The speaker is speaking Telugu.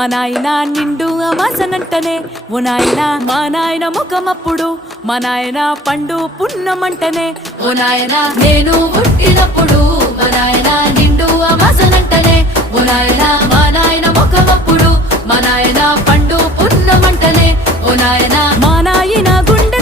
మా నాయన నిండు అమాసనంటనే ఓ నాయన మా నాయన ముఖమప్పుడు మా నాయన పండు పున్నమంటనే ఓ నాయన నేను పుట్టినప్పుడు మా నాయన నిండు అమాసనంటనే ఓ నాయన మా నాయన ముఖమప్పుడు మా నాయన పండు పున్నమంటనే ఓ నాయన మా నాయన గుండె